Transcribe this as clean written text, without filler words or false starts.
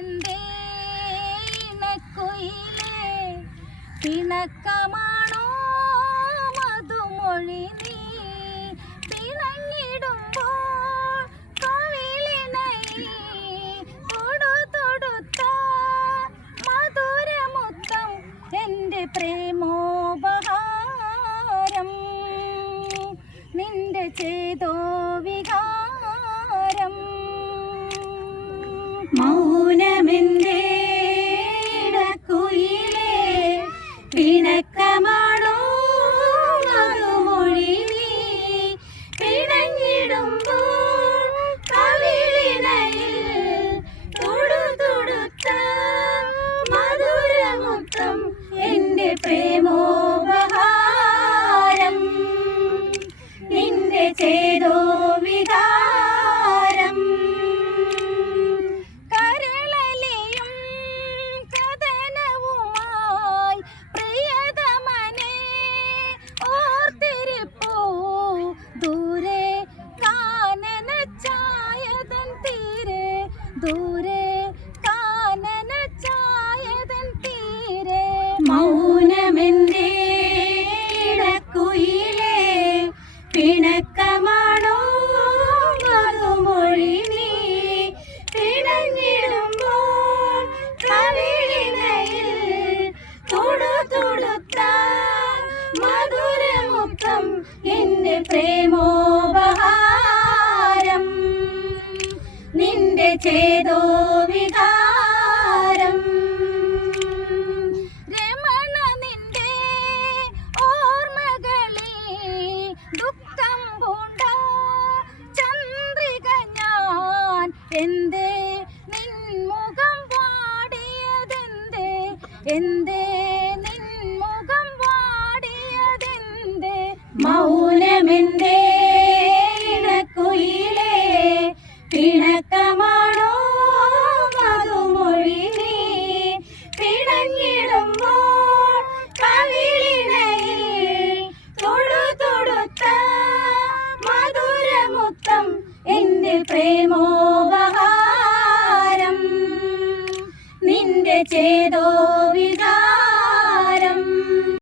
മൗനമെന്തേ ഇണക്കുയിലേ പിണക്കമാണോ മധുമൊഴി നീ പിണങ്ങിടുമ്പോൾ കവിളിണയിൽ തൊടുത്ത മധുരമുത്തം എൻ്റെ പ്രേമോപഹാരം നിന്റെ ചേതോ വികാരം മൗനമെന്തേ ഇണക്കുയിലേ പിണക്കമാണോ മധുമൊഴി നീ പിണങ്ങിടുമ്പോൾ കവിളിണയിൽ തൊടുത്ത മധുരമുത്തം എൻ്റെ പ്രേമോപഹാരം നിന്റെ ചേതോ വികാരം കരളലിയും കഥനവുമായി പ്രിയതമനെ ഓർത്തിരിപ്പൂ ദൂരെ കാനന ചായതൻ തീരെ ദൂരെ കാനന ചായതൻ തീരെ മൗനമെന്തേ ഇണക്കുയിലേ പിണക്കമാണോ മധുമൊഴി നീ പിണങ്ങിടുമ്പോൾ കവിളിണയിൽ തൊടുത്ത മധുരമുത്തം എൻ്റെ പ്രേമോപഹാരം നിന്റെ ചേതോ വികാരം രമണ നിന്റെ ഓർമ്മകളിൽ ദുഃഖം പൂണ്ട ചന്ദ്രിക ഞാൻ എന്തേ നിൻമുഖം വാടിയതെന്തേ എന്തേ നിൻമുഖം വാടിയതെന്തേ മൗനമെന്തേ ഇണക്കുയിലേ പിണക്കമാണോ മധുമൊഴി നീ പിണങ്ങിടുമ്പോൾ കവിളിണയിൽ തൊടുത്ത മധുരമുത്തം എൻ്റെ പ്രേമോപഹാരം നിന്റെ ചേതോ